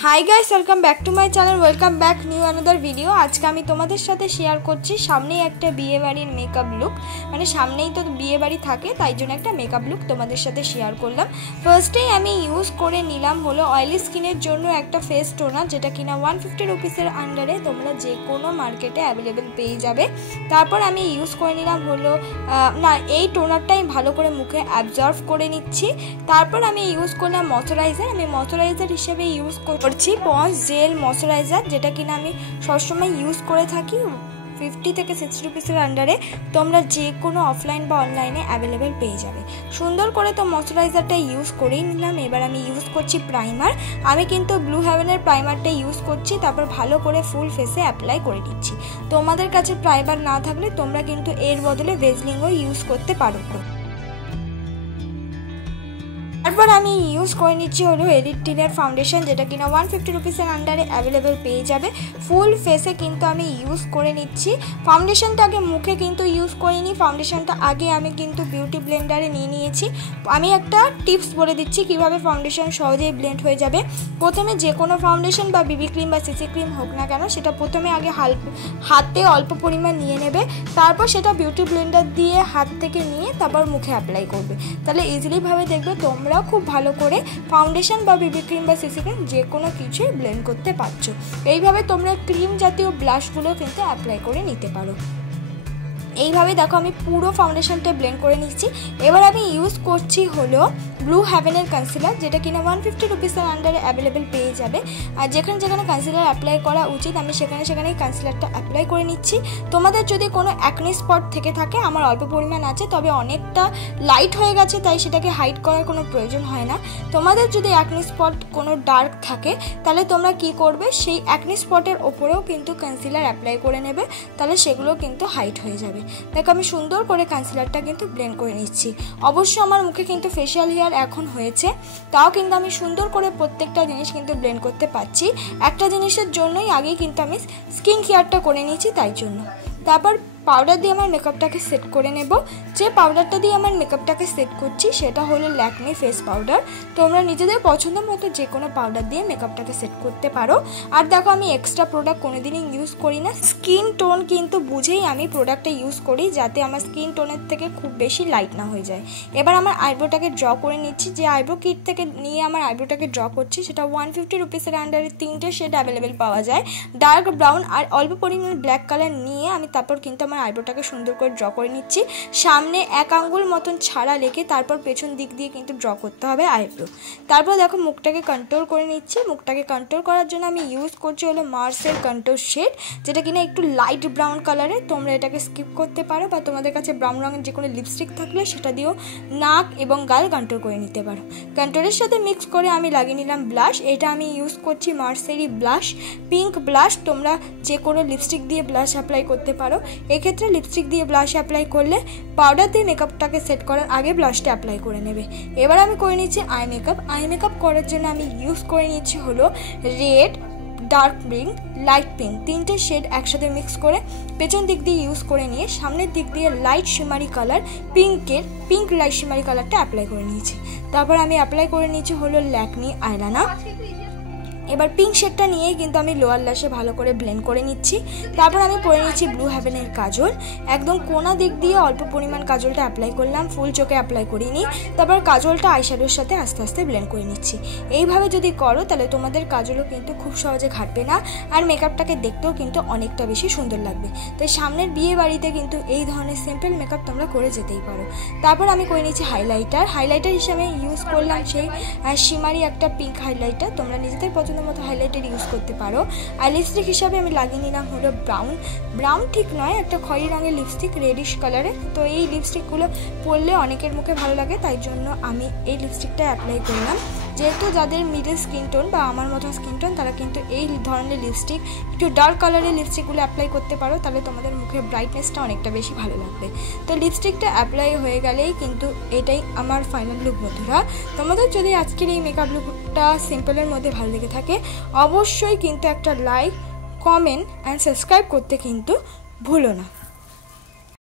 High guys welcome back to my channel welcome back new another video. आज के आमी तोमादेर साथे शेयर करछि सामने एक बिये बाड़ीर मेकअप लुक माने सामने ही तो बिये बाड़ी थाके ताई जोन्नो एक मेकअप लुक तोमादेर साथे शेयर करलाम। फार्स्टे आमी यूज करे निलाम हलो ऑयली स्किनेर जोन्नो एक फेस टोनार जेटा किना 150 रुपिसের आंडारे तोमरा जे कोनो मार्केटे अवेलेबल पेये जाबे। तारपर आमी यूज करे निलाम हलो ना এই টোনারটা আমি ভালো করে মুখে অ্যাবজর্ব করে নিচ্ছি। তারপর আমি ইউজ করলাম ময়শ্চারাইজার। আমি ময়শ্চারাইজার হিসেবে ইউজ করছি পন্স জেল ময়শ্চারাইজার যেটা কিনা আমি সবসময় ইউজ করে থাকি 50 থেকে 60 রুপিসের আন্ডারে তোমরা যে কোনো অফলাইন বা অনলাইনে অ্যাভেলেবেল পেয়ে যাবে। সুন্দর করে তো ময়শ্চারাইজারটা ইউজ করেই নিলাম। এবার আমি ইউজ করছি প্রাইমার। আমি কিন্তু ব্লু হেভেনের প্রাইমারটা ইউজ করছি, তারপর ভালো করে ফুল ফেসে অ্যাপ্লাই করে দিচ্ছি। তোমাদের কাছে প্রাইমার না থাকলে তোমরা কিন্তু এর বদলে ভেজলিংও ইউজ করতে পারো। তারপর আমি ইউজ করে নিচ্ছি হলো এডিট টিনের ফাউন্ডেশন যেটা কিনা 150 রুপিসের আন্ডারে অ্যাভেলেবল পেয়ে যাবে। ফুল ফেসে কিন্তু আমি ইউজ করে নিচ্ছি। ফাউন্ডেশনটা আগে মুখে কিন্তু ইউজ করিনি, ফাউন্ডেশনটা আগে আমি কিন্তু বিউটি ব্লেন্ডারে নিয়ে নিয়েছি। আমি একটা টিপস বলে দিচ্ছি কিভাবে ফাউন্ডেশন সহজেই ব্লেন্ড হয়ে যাবে। প্রথমে যে কোনো ফাউন্ডেশন বা বিবি ক্রিম বা সিসি ক্রিম হোক না কেন সেটা প্রথমে আগে হাতে অল্প পরিমাণ নিয়ে নেবে, তারপর সেটা বিউটি ব্লেন্ডার দিয়ে হাত থেকে নিয়ে তারপর মুখে অ্যাপ্লাই করবে। তাহলে ইজিলিভাবে দেখবে তোমরা খুব ভালো করে ফাউন্ডেশন বা বিবি ক্রিম বা সিসি ক্রিম যে কোনো কিছু ব্লেন্ড করতে পারছো। এইভাবে তোমরা ক্রিম জাতীয় ব্লাশগুলো কিন্তু অ্যাপ্লাই করে নিতে পারো। এইভাবে দেখো আমি পুরো ফাউন্ডেশনটা ব্লেন্ড করে নিচ্ছি। এবার আমি ইউজ করছি হলো ব্লু হেভেনের কনসিলার যেটা কিনা 150 রুপিসের আন্ডারে অ্যাভেলেবেল পেয়ে যাবে। আর যেখানে যেখানে কনসিলার অ্যাপ্লাই করা উচিত আমি সেখানেই কনসিলারটা অ্যাপ্লাই করে নিচ্ছি। তোমাদের যদি কোনো অ্যাকনি স্পট থেকে থাকে, আমার অল্প পরিমাণ আছে তবে অনেকটা লাইট হয়ে গেছে তাই সেটাকে হাইড করার কোনো প্রয়োজন হয় না। তোমাদের যদি অ্যাকনি স্পট কোনো ডার্ক থাকে তাহলে তোমরা কি করবে, সেই অ্যাকনি স্পটের ওপরেও কিন্তু কনসিলার অ্যাপ্লাই করে নেবে, তাহলে সেগুলো কিন্তু হাইড হয়ে যাবে। দেখো আমি সুন্দর করে কনসিলারটা কিন্তু ব্লেন্ড করে নিচ্ছি। অবশ্য আমার মুখে কিন্তু ফেশিয়াল হেয়ার এখন হয়েছে, তাও কিন্তু আমি সুন্দর করে প্রত্যেকটা জিনিস কিন্তু ব্লেন্ড করতে পারছি। একটা জিনিসের জন্যই আগেই কিন্তু আমি স্কিন কেয়ারটা করে নিয়েছি তাই জন্য। তারপর পাউডার দিয়ে আমার মেকআপটাকে সেট করে নেব। যে পাউডারটা দিয়ে আমার মেকআপটাকে সেট করছি সেটা হলো ল্যাকমি ফেস পাউডার। তোমরা নিজেদের পছন্দ মতো যে কোনো পাউডার দিয়ে মেকআপটাকে সেট করতে পারো। আর দেখো আমি এক্সট্রা প্রোডাক্ট কোনোদিনই ইউজ করি না, স্কিন টোন কিন্তু বুঝেই আমি প্রোডাক্টটা ইউজ করি যাতে আমার স্কিন টোনের থেকে খুব বেশি লাইট না হয়ে যায়। এবার আমার আইব্রোটাকে ড্র করে নিচ্ছি। যে আইব্রো কিট থেকে নিয়ে আমার আইব্রোটাকে ড্র করছি সেটা 150 রুপিসের আন্ডারে 3টে শেড অ্যাভেলেবেল পাওয়া যায়, ডার্ক ব্রাউন আর অল্প পরিমাণ ব্ল্যাক কালার নিয়ে আমি তারপর কিন্তু আমার আইব্রোটাকে সুন্দর করে ড্র করে নিচ্ছি। সামনে 1 আঙ্গুল মতন ছাড়া রেখে তারপর পেছন দিক দিয়ে কিন্তু ড্র করতে হবে আইব্রো। তারপর দেখো মুখটাকে কন্ট্রোল করে নিচ্ছি। মুখটাকে কন্ট্রোল করার জন্য আমি ইউজ করছি হলো মার্সের কন্ট্রোল শেড যেটা কিনা একটু লাইট ব্রাউন কালারে। তোমরা এটাকে স্কিপ করতে পারো বা তোমাদের কাছে ব্রাউন রঙের যে কোনো লিপস্টিক থাকলে সেটা দিয়েও নাক এবং গাল কন্ট্রোল করে নিতে পারো। কন্ট্রোলের সাথে মিক্স করে আমি লাগিয়ে নিলাম ব্লাশ। এটা আমি ইউজ করছি মার্সেরই ব্লাশ, পিঙ্ক ব্লাশ। তোমরা যে কোনো লিপস্টিক দিয়ে ব্লাশ অ্যাপ্লাই করতে পারো। এক্ষেত্রে লিপস্টিক দিয়ে ব্লাশ অ্যাপ্লাই করলে পাউডার দিয়ে মেকআপটাকে সেট করার আগে ব্লাশটা অ্যাপ্লাই করে নেবে। এবার আমি করে নিচ্ছি আই মেকআপ। আই মেকআপ করার জন্য আমি ইউজ করে নিচ্ছি হলো red, dark pink, light pink, 3টে শেড একসাথে মিক্স করে পেছন দিক দিয়ে ইউজ করে নিয়ে সামনের দিক দিয়ে লাইট শিমারি কালার পিঙ্ক লাইট শিমারি কালারটা অ্যাপ্লাই করে নিয়েছি। তারপর আমি অ্যাপ্লাই করে নিয়েছি হলো ল্যাকমি আইলাইনার। এবার পিঙ্ক শেডটা নিয়েই কিন্তু আমি লোয়ার ল্যাশে ভালো করে ব্লেন্ড করে নিচ্ছি। তারপর আমি পরে নিচ্ছি ব্লু হেভেনের কাজল। একদম কোনা দিক দিয়ে অল্প পরিমাণ কাজলটা অ্যাপ্লাই করলাম, ফুল চোখে অ্যাপ্লাই করিনি। তারপর কাজলটা আইশ্যাডোর সাথে আস্তে আস্তে ব্লেন্ড করে নিচ্ছি। এইভাবে যদি করো তাহলে তোমাদের কাজলও কিন্তু খুব সহজে ঘাটবে না আর মেকআপটাকে দেখতেও কিন্তু অনেকটা বেশি সুন্দর লাগবে। তাই সামনের বিয়ে বাড়িতে কিন্তু এই ধরনের সিম্পল মেকআপ তোমরা করে যেতেই পারো। তারপর আমি করে নিচ্ছি হাইলাইটার হিসেবে ইউজ করলাম সেই শিমারি একটা পিঙ্ক হাইলাইটার। তোমরা নিজেদের পছন্দ মতো হাইলাইটার ইউজ করতে পারো। আর লিপস্টিক হিসাবে আমি লাগিয়ে নিলাম হলো ব্রাউন ঠিক নয়, একটা খয়েরি রঙের লিপস্টিক রেডিশ কালারে। তো এই লিপস্টিকগুলো পরলে অনেকের মুখে ভালো লাগে তাই জন্য আমি এই লিপস্টিকটা অ্যাপ্লাই করলাম। যেহেতু যাদের মিডল স্কিন টোন বা আমার মতো স্কিন টোন তারা কিন্তু এই ধরনের লিপস্টিক একটু ডার্ক কালারের লিপস্টিকগুলো অ্যাপ্লাই করতে পারো, তাহলে তোমাদের মুখের ব্রাইটনেসটা অনেকটা বেশি ভালো লাগবে। তো লিপস্টিকটা অ্যাপ্লাই হয়ে গেলেই কিন্তু এটাই আমার ফাইনাল লুক বন্ধুরা। তোমাদের যদি আজকের এই মেকআপ লুকটা সিম্পলের মধ্যে ভালো লেগে থাকে অবশ্যই কিন্তু একটা লাইক, কমেন্ট অ্যান্ড সাবস্ক্রাইব করতে কিন্তু ভুলো না।